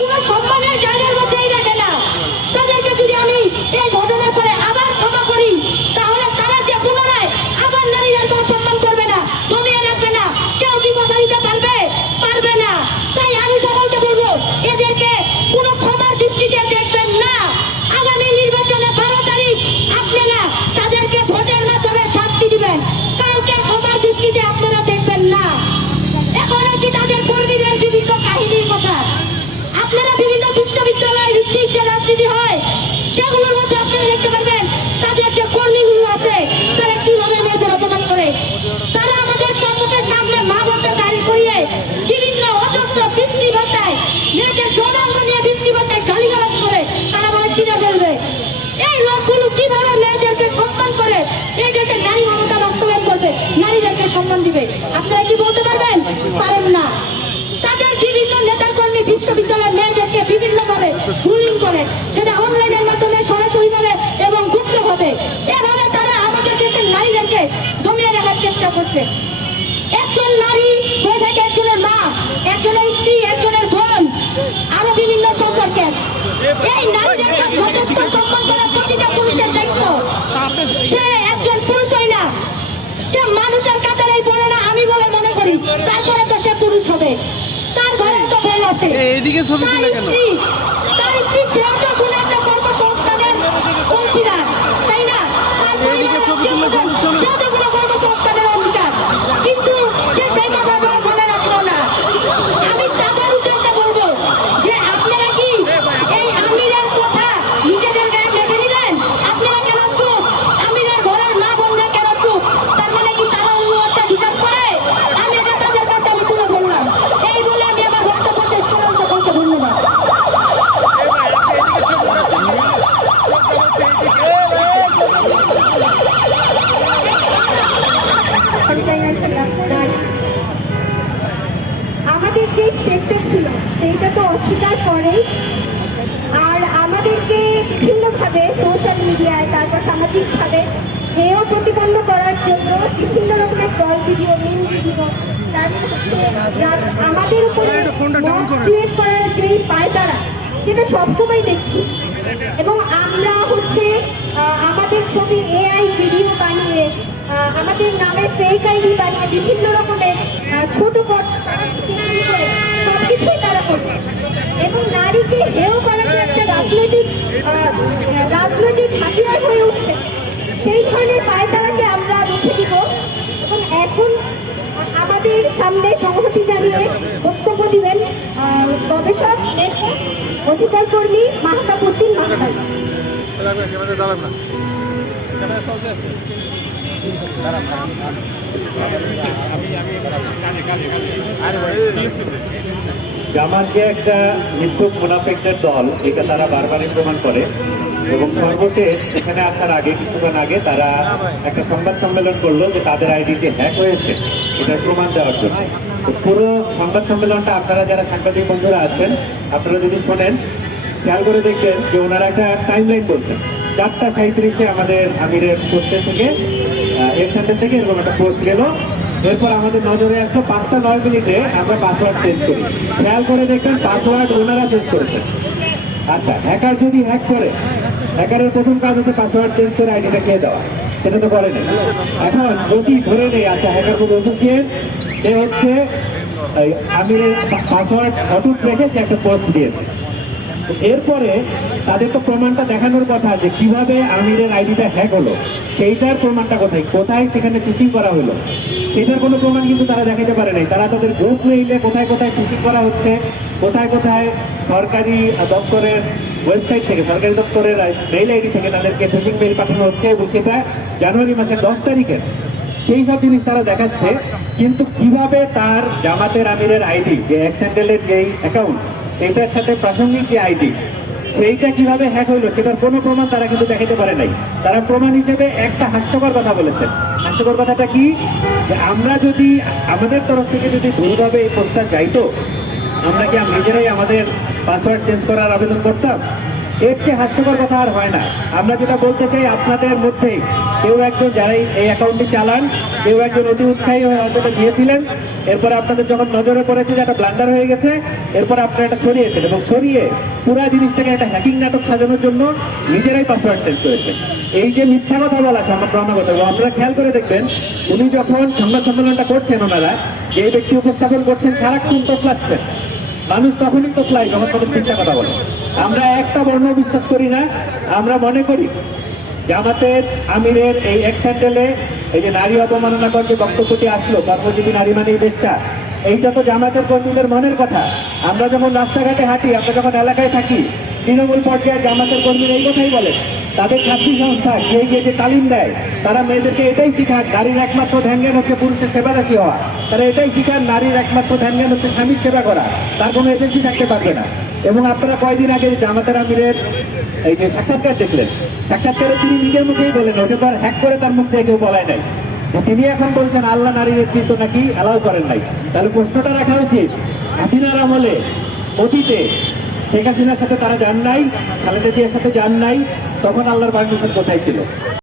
কোনো সম্মানের জায়গার মধ্যেই রাখে না। তাদেরকে যদি আমি এই ঘটনার পরে আবার ক্ষমা করি, তাহলে তারা যে পুনরায় আবার নারীদেরকে অসম্মান করবে না, দমিয়ে রাখবে না, কেউ কি কথা দিতে পারবে? পারবে না। তাই আমি সকলকে বলবো, এদেরকে কোনো ক্ষমার দৃষ্টিতে দেখবেন না। আগামী নির্বাচনে 12 তারিখ আপনারা তাদেরকে ভোটের মাধ্যমে শাস্তি দিবেন, কাউকে ক্ষমার দৃষ্টিতে আপনারা দেখবেন না। এখন আসি তাদের কর্মীদের বিভিন্ন কাহিনীর কথা। আপনারা বিভিন্ন বিশ্ববিদ্যালয় ভিত্তিক যে রাজনীতি হয়, সেগুলোর মধ্যে আপনারা দেখতে পারবেন তাদের যে কর্মীগুলো আছে তারা কিভাবে মেয়েদের অপমান করে। তারা আমাদের সম্মুখের সামনে মা বোনদের দাঁড়িয়ে করিয়ে বিভিন্ন অজস্র বৃষ্টি ভাষায় মেয়েদের যৌনাঙ্গ নিয়ে বৃষ্টি ভাষায় গালিগালাজ করে তারা বলে ছিঁড়ে ফেলবে। এই লোকগুলো কিভাবে মেয়েদেরকে সম্মান করে এই দেশের নারী মমতা বাস্তবায়ন করবে, নারীদেরকে সম্মান দিবে? আপনারা কি বলতে পারবেন? পারেন না। তাদের বিভিন্ন নেতাকর্মী বিশ্ববিদ্যালয়ের মেয়েদেরকে বিভিন্নভাবে বুলিং করে, সেটা অনলাইনের মাধ্যমে, সরাসরিভাবে এবং গুপ্তভাবে। এভাবে তারা আমাদের দেশের নারীদেরকে দমিয়ে রাখার চেষ্টা করছে। একজন নারী হয়ে থাকে একজনের মা, একজনের স্ত্রী, একজনের বোন, আরো বিভিন্ন সম্পর্কে। এই নারীদেরকে যথেষ্ট সম্মান করা প্রতিটা পুরুষের দায়িত্ব। সে একজন পুরুষই না, সে মানুষের কাতারেই পড়ে না আমি বলে মনে করি। তারপরে তো সে পুরুষ হবে। তার ঘরে তো বউ আছে, তার স্ত্রী, সেও তো কোনো একটা কর্মসংস্থানের অংশীদার, তাই না? তার পরিবারের সেও তো কোনো কর্মসংস্থানের অংশীদার, কিন্তু সে সেই কথা মনে রাখলো না। আমি তাদের উদ্দেশ্যে বলবো যে আপনারা কি এই আমিরের কথা নিজেদের গায়ে মেখে নিলেন? আপনারা কেন চুপ? আমিরের ঘরের মা বোনরা কেন চুপ? তার মানে কি তারা অনুমতি বিচার করে? আমি এটা তাদের কাছে আমি তুলে ধরলাম। এই বলে আমি আমার বক্তব্য শেষ করলাম। সকলকে ধন্যবাদ। আমাদের যে স্টেজটা ছিল সেইটা তো অস্বীকার করেই, আর আমাদেরকে বিভিন্নভাবে সোশ্যাল মিডিয়ায়, তারপর সামাজিকভাবে হেয় প্রতিপন্ন করার জন্য বিভিন্ন রকমের ট্রল ভিডিও, মিম ভিডিও, তারপর হচ্ছে আমাদের উপরে ক্রিয়েট করার যেই পায়তারা, সেটা সবসময় দেখছি। এবং আমরা হচ্ছে আমাদের ছবি এআই ভিডিও বানিয়ে, আমাদের নামে ফেক আইডি বানিয়ে বিভিন্ন রকমের ছোট করে সবকিছুই তারা করছে। এবং নারীকে হেয় করাকে একটা রাজনৈতিক হাতিয়ার হয়ে উঠছে। সেই ধরনের পায়তারাকে আমরা রুখে দিব। এবং এখন আমাদের সামনে সংহতি জানিয়ে বক্তব্য দিবেন গবেষক, লেখক, অধিকার কর্মী মাহতাব উদ্দিন মাহতাব। জামাত যে একটা মিথ্যুক মুনাফিকদের দল, এটা তারা বারবারই প্রমাণ করে। এবং সর্বশেষ এখানে আসার আগে, কিছুক্ষণ আগে তারা একটা সংবাদ সম্মেলন করলো যে তাদের আইডিতে হ্যাক হয়েছে, এটার প্রমাণ দেওয়ার জন্য। তো পুরো সংবাদ সম্মেলনটা আপনারা যারা সাংবাদিক বন্ধুরা আছেন, আপনারা যদি শোনেন, খেয়াল করে দেখবেন যে ওনারা একটা টাইমলাইন বলছেন। 4:37-এ আমাদের আমিরের পোস্টের থেকে, এর সেন্টার থেকে এরকম একটা পোস্ট গেল। এরপর আমাদের নজরে আসলো 5:09 আমরা পাসওয়ার্ড চেঞ্জ করি। খেয়াল করে দেখবেন পাসওয়ার্ড ওনারা চেঞ্জ করেছেন। আচ্ছা, হ্যাকার যদি হ্যাক করে, হ্যাকারের প্রথম কাজ হচ্ছে পাসওয়ার্ড চেঞ্জ করে আইডিটা খেয়ে দেওয়া, সেটা তো করেনি। এখন যদি ধরে নেই আচ্ছা হ্যাকার খুব এফিসিয়েন্ট, সে হচ্ছে আমিরের পাসওয়ার্ড অটুট রেখে সে একটা পোস্ট দিয়েছে। এরপরে তাদের তো প্রমাণটা দেখানোর কথা যে কিভাবে আমিরের আইডিটা হ্যাক হলো, সেইটার প্রমাণটা কোথায় কোথায় সেখানে ফিশিং করা হলো, সেটার কোনো প্রমাণ কিন্তু তারা দেখাতে পারে নাই। তারা তাদের গ্রুপ মেইলে কোথায় কোথায় ফিশিং করা হচ্ছে, কোথায় কোথায় সরকারি দপ্তরের ওয়েবসাইট থেকে, সরকারি দপ্তরের মেইল আইডি থেকে তাদেরকে ফিশিং মেইল পাঠানো হচ্ছে, এবং সেটা জানুয়ারি মাসের 10 তারিখের, সেই সব জিনিস তারা দেখাচ্ছে। কিন্তু কিভাবে তার জামাতের আমিরের আইডি, যে এক্স হ্যান্ডেলের যেই অ্যাকাউন্ট, সেইটার সাথে প্রাসঙ্গিক যে আইডি, সেইটা কিভাবে হ্যাক হইলো সেটার কোনো প্রমাণ তারা কিন্তু দেখাতে পারে নাই। তারা প্রমাণ হিসেবে একটা হাস্যকর কথা বলেছেন। হাস্যকর কথাটা কি? যে আমরা যদি আমাদের তরফ থেকে যদি ভুলভাবে এই প্রস্তাব যাইতো, আমরা কি নিজেরাই আমাদের পাসওয়ার্ড চেঞ্জ করার আবেদন করতাম? এর চেয়ে হাস্যকর কথা আর হয় না। আমরা যেটা বলতে চাই, আপনাদের মধ্যে কেউ একজন যারা এই অ্যাকাউন্টটি চালান, কেউ একজন অতি উৎসাহী হয়ে অন্তত দিয়েছিলেন, এরপরে আপনাদের যখন নজরে পড়েছে যে একটা ব্লান্ডার হয়ে গেছে, এরপরে আপনারা এটা সরিয়েছেন এবং সরিয়ে পুরো জিনিসটাকে একটা হ্যাকিং নাটক সাজানোর জন্য নিজেরাই পাসওয়ার্ড চেঞ্জ করেছেন। এই যে মিথ্যা কথা বলা ক্রমাগত, আপনারা খেয়াল করে দেখবেন উনি যখন সংবাদ সম্মেলনটা করছেন, ওনারা যে ব্যক্তি উপস্থাপন করছেন সারাক্ষণ তোতলাচ্ছেন। মানুষ তখনই তোতলায় যখন কোনো মিথ্যা কথা বলে। আমরা একটা বর্ণ বিশ্বাস করি না। আমরা মনে করি জামাতের আমিরের এই এক স্যান্ডেলে এই যে নারী অবমাননাকর যে বক্তব্যটি আসলো, কর্মজীবী নারী মানেই বেশ্যা, এইটা তো জামাতের কর্মীদের মনের কথা। আমরা যখন রাস্তাঘাটে হাঁটি, আমরা যখন এলাকায় থাকি, তৃণমূল পর্যায়ে জামাতের কর্মীরা এই কথাই বলে। তাদের ছাত্রী সংস্থা গিয়ে গিয়ে যে তালিম দেয়, তারা মেয়েদেরকে এটাই শিখান নারীর একমাত্র ধ্যান জ্ঞান হচ্ছে পুরুষের সেবাদাসী হওয়া। তারা এটাই শিখান নারীর একমাত্র ধ্যান জ্ঞান হচ্ছে স্বামীর সেবা করা, তার কোনো এজেন্সি থাকতে পারবে না। এবং আপনারা কয়দিন আগে জামাতের আমিরের এই যে সাক্ষাৎকার দেখলেন, সাক্ষাৎকারে তিনি নিজের মুখেই বলেন, ওটা তো আর হ্যাক করে তার মুখ থেকে কেউ বলায় নাই, যে তিনি এখন বলছেন আল্লাহ নারীর নেতৃত্ব নাকি অ্যালাউ করেন নাই। তাহলে প্রশ্নটা রাখা উচিত, হাসিনার আমলে অতীতে শেখ হাসিনার সাথে তারা যান নাই, খালেদা জিয়ার সাথে যান নাই, তখন আল্লাহর পারমিশন কোথায় ছিল?